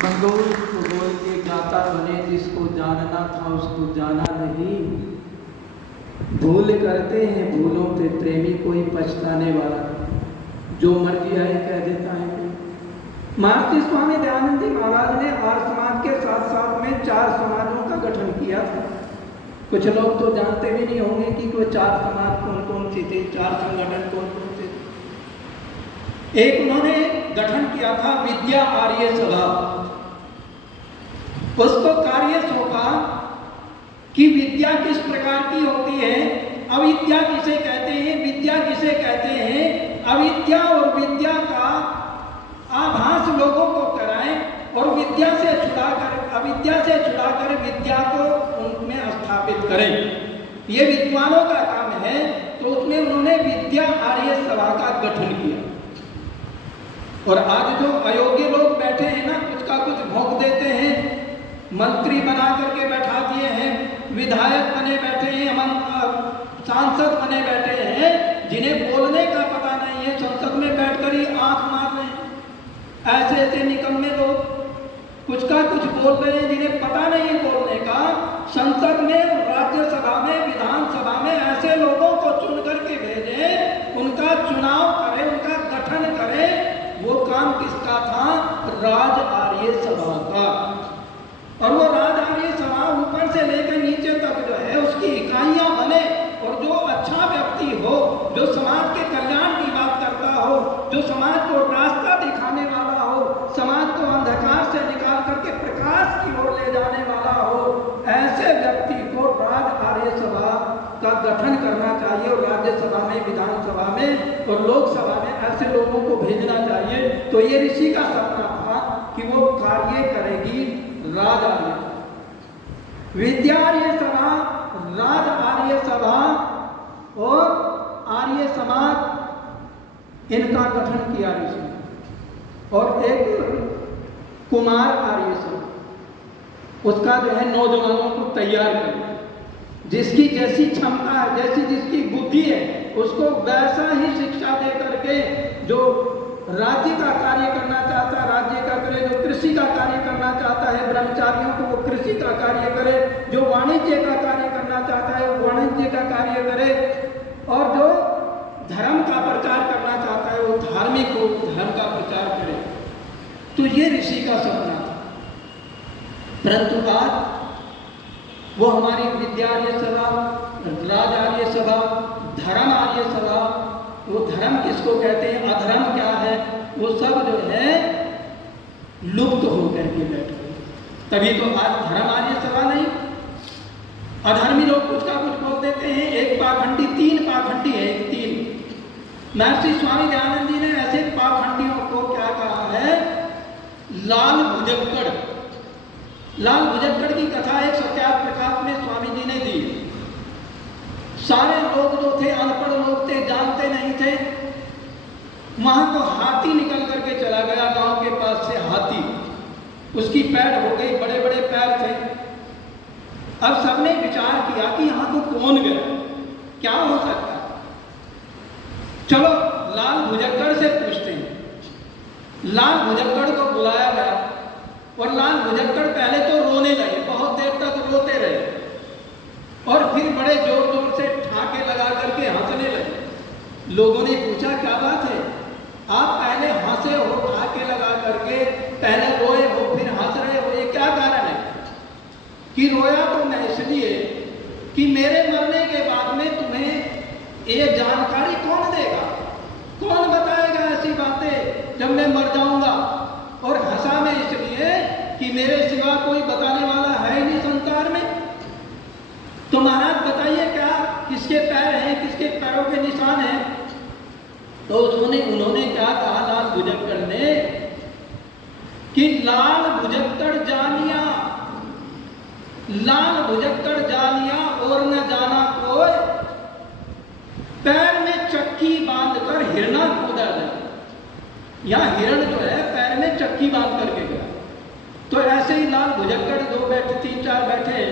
बंदोल को बोल के गाता बने, जिसको जानना था उसको जाना नहीं। भूल करते हैं भूलों पे प्रेमी कोई पछताने वाला, जो मर्जी है कह देता है कोई। महर्षि स्वामी दयानंद महाराज ने आर्य समाज के साथ साथ में 4 समाजों का गठन किया था। कुछ लोग तो जानते भी नहीं होंगे कि कोई 4 समाज कौन कौन से थे, 4 संगठन कौन कौन से थे। एक उन्होंने गठन किया था विद्या आर्य सभा। उसको कार्य सौंपा कि विद्या किस प्रकार की होती है, अविद्या किसे कहते हैं, विद्या किसे कहते हैं, अविद्या और विद्या का आभास लोगों को कराएं और विद्या से छुड़ाकर अविद्या से छुड़ाकर विद्या को उनमें स्थापित करें। ये विद्वानों का काम है। तो उसमें उन्होंने विद्या आर्य सभा का गठन किया। और आज जो अयोग्य लोग बैठे हैं ना, कुछ का कुछ भोंक देते हैं, मंत्री बना करके बैठा दिए हैं, विधायक बने बैठे हैं, सांसद बने बैठे हैं, जिन्हें बोलने का पता नहीं है, संसद में बैठकर ही आंख मार रहे हैं। ऐसे ऐसे निकम्मे लोग कुछ का कुछ बोल रहे हैं जिन्हें पता नहीं है बोलने का। संसद में, राज्यसभा में, विधानसभा में ऐसे लोगों को चुन करके भेजें, उनका चुनाव करें, उनका गठन करें। वो काम किसका था? राज आर्य सभा का। और वो राज आर्य सभा ऊपर से लेकर नीचे तक जो है उसकी इकाइयां बने, और जो अच्छा व्यक्ति हो, जो समाज के कल्याण की बात करता हो, जो समाज को रास्ता दिखाने वाला हो, समाज को अंधकार से निकाल करके प्रकाश की ओर ले जाने वाला हो, ऐसे व्यक्ति को राज आर्य सभा का गठन करना चाहिए। और राज्यसभा में, विधानसभा में और लोकसभा में ऐसे लोगों को भेजना चाहिए। तो ये ऋषि का सपना था कि वो कार्य करेगी राज आर्य विद्या आर्य सभा, राज आर्य सभा और आर्य समाज, इनका गठन किया ऋषि। और एक कुमार आर्य सभा, उसका जो है नौजवानों को तैयार करना, जिसकी जैसी क्षमता है, जैसी जिसकी बुद्धि है, उसको वैसा ही शिक्षा दे करके जो राज्य का कार्य करना चाहता है राज्य का करे, जो कृषि का कार्य करना चाहता है ब्रह्मचारियों को वो कृषि का कार्य करे, जो वाणिज्य का कार्य करना चाहता है वो वाणिज्य का कार्य करे, और जो धर्म का प्रचार करना चाहता है वो धार्मिक हो, धर्म का प्रचार करे। तो ये ऋषि का सपना था। परंतु आज वो हमारी विद्या आर्य सभा, राज आर्य सभा, धर्म आर्य सभा, वो धर्म किसको कहते हैं, अधर्म क्या है, वो सब जो है लुप्त होकर के बैठे। तभी तो आज धर्म आर्य सभा नहीं, अधर्मी लोग कुछ का कुछ बोल देते हैं। एक पाखंडी, 3 पाखंडी है, 3। महर्षि स्वामी दयानंद जी ने ऐसे पाखंडियों को क्या कहा है? लाल भुजक्कड़। लाल भुजक्कड़ की कथा एक सत्याग्रह प्रकाश में स्वामी जी ने दी। सारे लोग जो थे अनपढ़ लोग थे, जानते नहीं थे। वहां तो हाथी निकल करके चला गया, गांव के पास से हाथी, उसकी पैर हो गई, बड़े बड़े पैर थे। अब सबने विचार किया कि यहां तो कौन गया, क्या हो सकता है, चलो लाल भुजक्कड़ से पूछते हैं। लाल भुजक्कड़ को बुलाया गया और लाल भुजक्कड़ पहले तो रोने लगे, बहुत देर तक रोते रहे, और फिर बड़े जोर जोर से ठाके लगा करके हंसने लगे। लोगों ने पूछा क्या बात है, आप पहले हंसे हो ठाके लगा करके, पहले रोए हो फिर हंस रहे हो, ये क्या कारण है? कि रोया तो मैं इसलिए कि मेरे मरने के बाद में तुम्हें ये जानकारी कौन देगा, कौन बताएगा ऐसी बातें जब मैं मर जाऊंगा। और हंसा मैं इसलिए कि मेरे सिवा कोई बताने वाला है ही नहीं संसार में। तो महाराज बताइए क्या, किसके पैर हैं, किसके पैरों के निशान हैं? तो उन्होंने क्या कहा लाल भुजक्कड़ ने कि लाल भुजक्कड़ जानिया, लाल भुजक्कड़ जानिया और न जाना कोई, पैर में चक्की बांधकर हिरणा कूदा जाए। यहाँ हिरण जो है पैर में चक्की बांध करके गया। तो ऐसे ही लाल भुजक्कड़ 2 बैठे, 3-4 बैठे,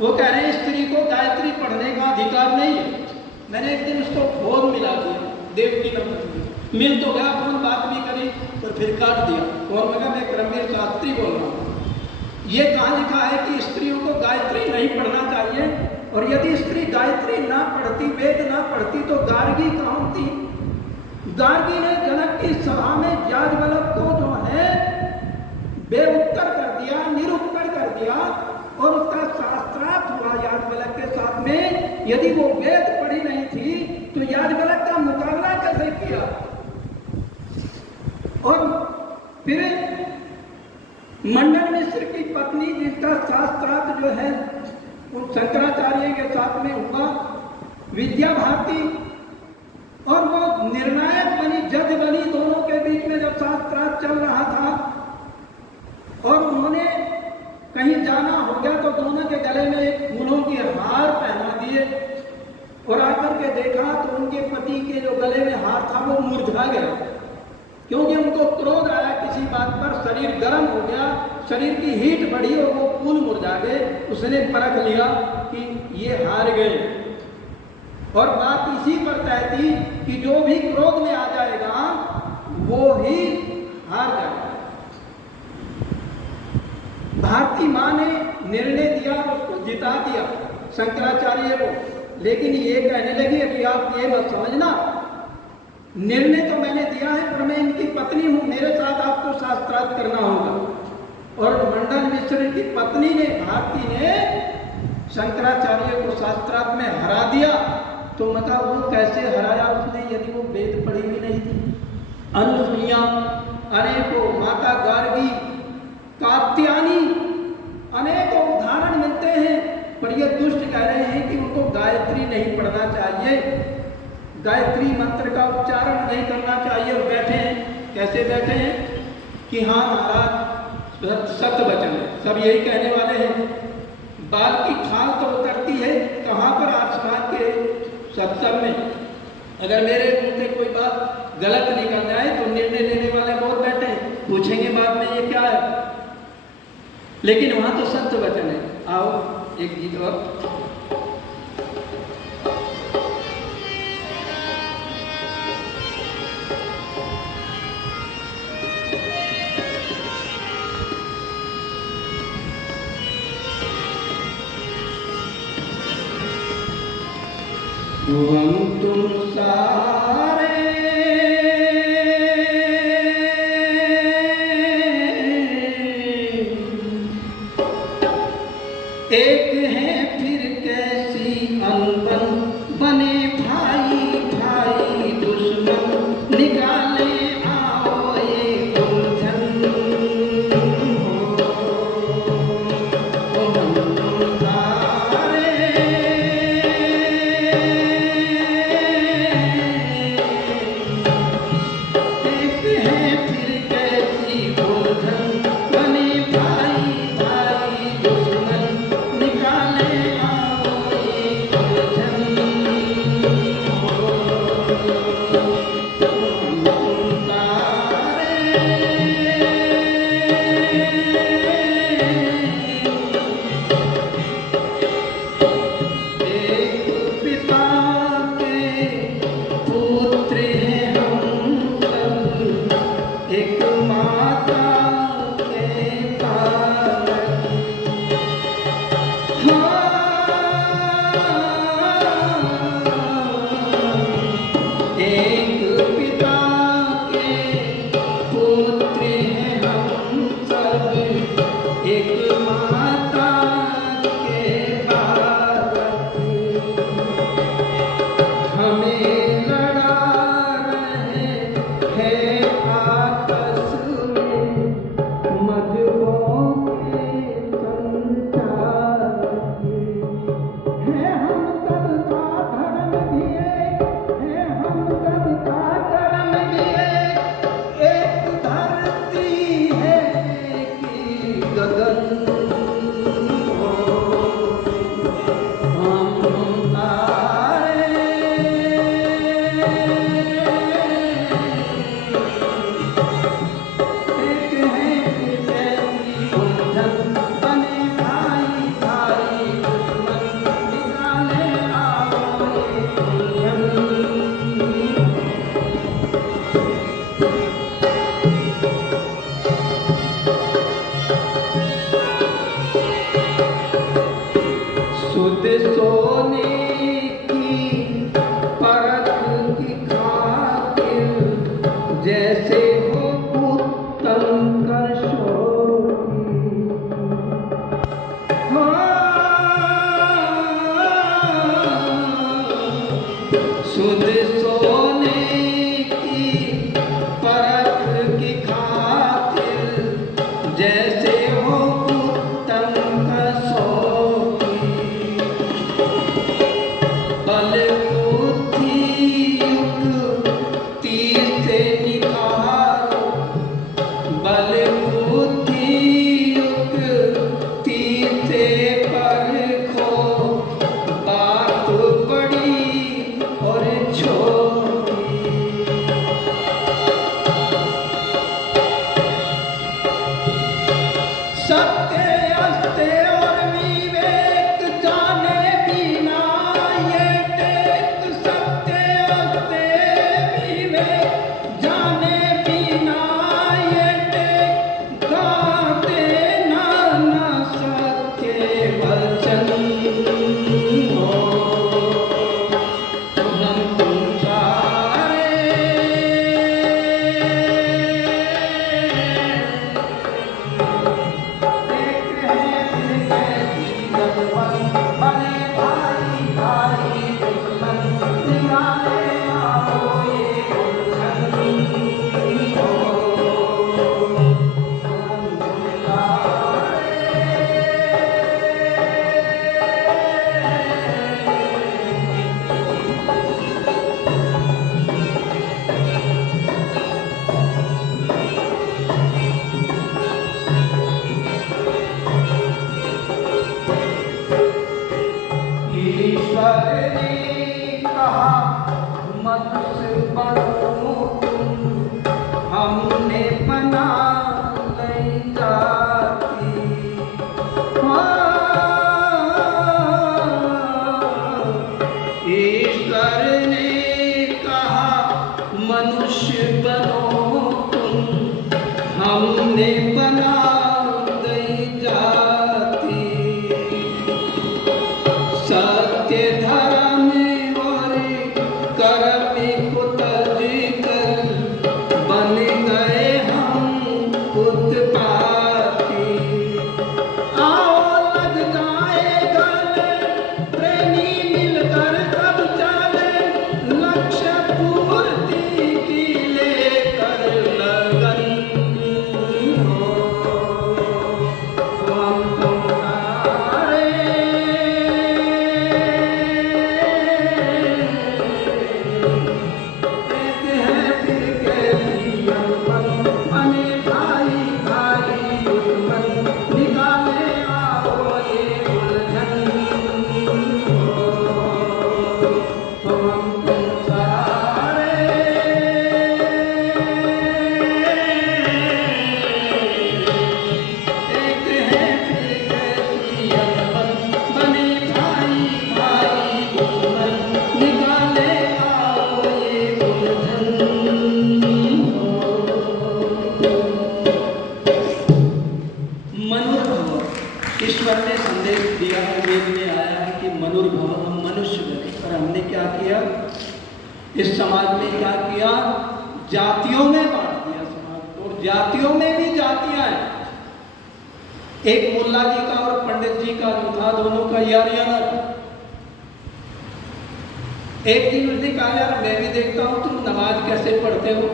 वो कह रहे हैं स्त्री को गायत्री पढ़ने का अधिकार नहीं है। मैंने एक दिन उसको भोग मिला दिया, देव की नमस्ते, मिल तो गया, फोन बात भी करी, पर फिर काट दिया। कौन लगा? मैं क्रमवीर शास्त्री बोल रहा हूँ। ये कहाँ लिखा है कि स्त्रियों को गायत्री नहीं पढ़ना चाहिए? और यदि स्त्री गायत्री ना पढ़ती, वेद ना पढ़ती, तो गार्गी कौन थी? गार्गी ने जनक की सभा में याज्ञवल्क्य को जो है बेउत्तर कर दिया, निरुत्तर कर दिया, और उसका शास्त्रार्थ हुआ याज्ञवल्क्य के साथ में। यदि वो वेद पढ़ी नहीं थी तो याज्ञवल्क्य का मुकाबला कैसे किया? और फिर मंडन मिश्र की पत्नी, जिसका शास्त्रार्थ जो है उन शंकराचार्य के साथ में हुआ, विद्या भारती, और वो निर्णायक बनी, जज बनी दोनों के बीच में जब शास्त्रार्थ चल रहा था। और उन्होंने कहीं जाना हो गया तो दोनों के गले में एक फूलों की हार पहना दिए, और आकर के देखा तो उनके पति के जो गले में हार था वो मुरझा गया, क्योंकि उनको क्रोध आया किसी बात पर, शरीर गर्म हो गया, शरीर की हीट बढ़ी और वो फूल मुरझा गए। उसने परख लिया कि ये हार गए। और बात इसी पर तय थी कि जो भी क्रोध में आ जाएगा वो ही हार जाएगा। भारती माँ ने निर्णय दिया, उसको जिता दिया शंकराचार्य को, लेकिन ये कहने लगी अभी आप ये मत समझना, निर्णय तो मैंने दिया है, पर मैं इनकी पत्नी हूं, मेरे साथ आपको शास्त्रार्थ करना होगा। और मंडन मिश्र की पत्नी ने, भारती ने शंकराचार्य को शास्त्रार्थ में हरा दिया। तो मतलब वो कैसे हराया उसने, यदि वो वेद पढ़ी भी नहीं थी? अनुसुईया, अनेकों, माता गार्गी, कात्यायनी, अनेकों उदाहरण मिलते हैं। पर ये दुष्ट कह रहे हैं कि उनको गायत्री नहीं पढ़ना चाहिए, गायत्री मंत्र का उच्चारण नहीं करना चाहिए। और बैठे हैं, कैसे बैठे हैं कि हाँ महाराज सत्य वचन है, सब यही कहने वाले हैं। बाल की खाल तो उतरती है कहाँ पर? आसमान के सत्संग में। अगर मेरे मुंह से कोई बात गलत निकल जाए तो निर्णय लेने वाले बहुत बैठे हैं, पूछेंगे बाद में ये क्या है, लेकिन वहां तो सत्य वचन है। आओ एक गीत और। हम तुम सारे एक हैं, फिर कैसी अनबन बने भाई भाई दुश्मन, निकाले आओ ये उलझन। हम तुम सारे निकाले सोने की परख की खातिर जैसे हो उत्तम कशोरी। सुध सोने की परख की खातिर जैसे हो उत्तम कशोरी। बल बुद्धि युक्ति से निखारो, बल बुद्धि युक्ति से परखो, बात बड़ी और छोटी। सत्य अस्त्य और विवेक जाने बिना ये टेक, सत्य अस्त्य विवेक जाने बिना ये टेक, गाते न सत्य वचन हो तुम सारे। बने भाई भाई दुश्मन, निकाले आओ ये उलझन हो तुम सारे। ईश्वर ने कहा मनुष्य बनो तुम, हमने बना नई जाति। ईश्वर ने कहा मनुष्य बनो तुम, हमने बना नई जाति। सत्य धर्म और कर्म को तज कर बन गए हम उत्पाती। आओ लग जाए गले, प्रेमी मिलकर सब चले, लक्ष्य पूर्ति की लेकर लगन हो हम तुम सारे। बने भाई भाई दुश्मन, निकाले आओ ये उलझन हो हम तुम सारे। एक है फिर कैसी अनबन, बने भाई भाई दुश्मन, निकाले आओ ये उलझन हो। मनुर्भव, ईश्वर ने संदेश दिया है, वेद में आया है कि मनुर्भव, हम मनुष्य बने। और हमने क्या किया इस समाज में, क्या किया, जातियों में बांट दिया समाज को। और जातियों में भी जातियां हैं। एक मुल्ला जी का और पंडित जी का जो था, दोनों का यारियाना था। एक दिन उसने कहा यार मैं भी देखता हूं तुम नमाज कैसे पढ़ते हो।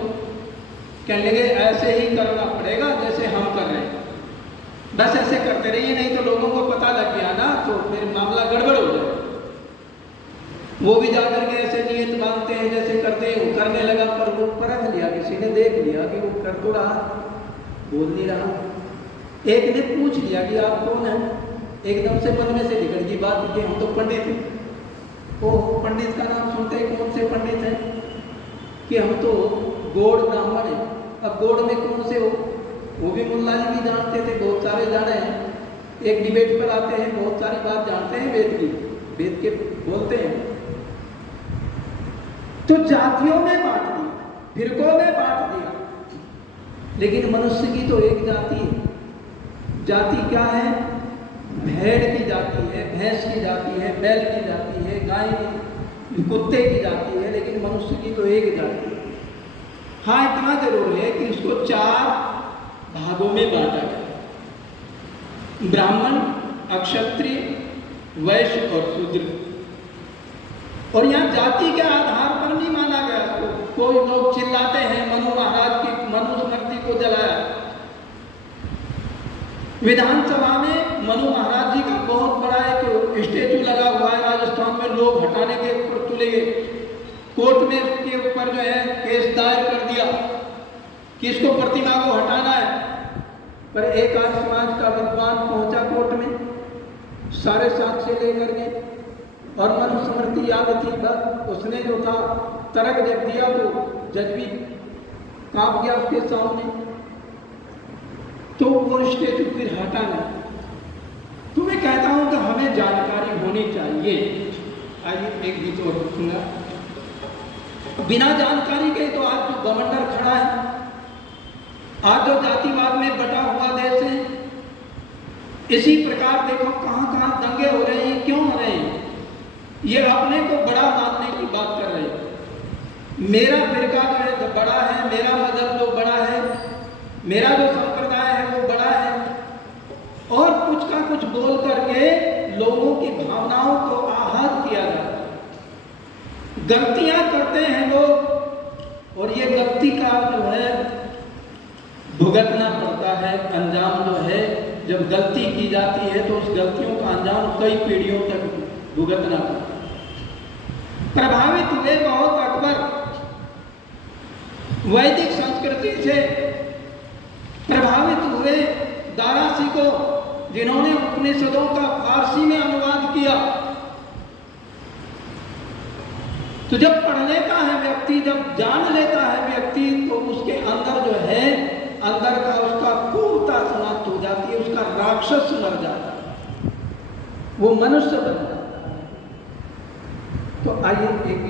कहने लगे ऐसे ही करना पड़ेगा जैसे हम कर रहे हैं, बस ऐसे करते रहिए, नहीं तो लोगों को पता लग गया ना तो फिर मामला गड़बड़ हो जाए। वो भी जाकर के ऐसे नियत मानते हैं जैसे करते हैं, वो करने लगा। पर वो परख लिया, किसी ने देख लिया कि वो कर तो रहा, बोल नहीं रहा। एक ने पूछ लिया कि आप कौन हैं। एकदम से मन में से निकल गई बात कि हम तो पंडित हैं। ओ पंडित का नाम सुनते कौन से पंडित हैं कि हम तो गौड़ ब्राह्मण हैं। अब गौड़ में कौन से हो, वो भी मुल्ला जी भी जानते थे, बहुत सारे जाने हैं। एक डिबेट पर आते हैं, बहुत सारी बात जानते हैं वेद की, वेद के बोलते हैं। तो जातियों में बांट दिया, फिरकों में बांट दिया। लेकिन मनुष्य की तो एक जाति है। जाति क्या है? भेड़ की जाती है, भैंस की जाती है, बैल की जाती है, गाय की, कुत्ते की जाती है, लेकिन मनुष्य की तो एक जाति है। हाँ, इतना जरूर है कि इसको 4 भागों में बांटा गया, ब्राह्मण, क्षत्रिय, वैश्य और शूद्र। और यहाँ जाति के आधार पर नहीं माना गया। तो कोई लोग चिल्लाते हैं मनु महाराज की मनुस्मृति को जलाया। विधानसभा में मनु महाराज जी का बहुत बड़ा एक स्टेचू लगा हुआ है राजस्थान में, लोग हटाने के ऊपर तुले गए। कोर्ट में उसके ऊपर जो है केस दायर कर दिया कि इसको प्रतिमा को हटाना है। पर एक आर्य समाज का विद्वान पहुंचा कोर्ट में, सारे साक्ष्य लेकर गए और मनुस्मृति याद थी, बस उसने जो था तर्क जब दिया तो जज भी कांप गया उसके सामने। तो वो स्टेचू फिर हटा नहीं। तो मैं कहता हूं कि हमें जानकारी होनी चाहिए। आइए एक गीत और सुना। बिना जानकारी के तो आज जो गवर्नर खड़ा है, आज जो जातिवाद में बटा हुआ देश है, इसी प्रकार देखो कहां कहां दंगे हो रहे हैं। क्यों हो रहे हैं? ये अपने को बड़ा मानने की बात कर रहे हैं। मेरा फिरका जो है तो बड़ा है, मेरा मजहब जो बड़ा है, मेरा जो संप्रदाय है वो बड़ा है, और कुछ का कुछ बोल करके लोगों की भावनाओं को आहत किया जाता है। गलतियां करते हैं लोग, और ये गलती का जो है भुगतना पड़ता है। अंजाम जो है, जब गलती की जाती है तो उस गलतियों का अंजाम कई पीढ़ियों तक भुगतना पड़ता है। प्रभावित हुए बहुत अकबर वैदिक संस्कृति से प्रभावित हुए दारासी को, जिन्होंने उपनिषदों का फारसी में अनुवाद किया। तो जब पढ़ लेता है व्यक्ति, जब जान लेता है व्यक्ति, तो उसके अंदर जो है, अंदर का उसका क्रूरता समाप्त हो जाती है, उसका राक्षस मर जाता है, वो मनुष्य बन जाता है। तो आइए एक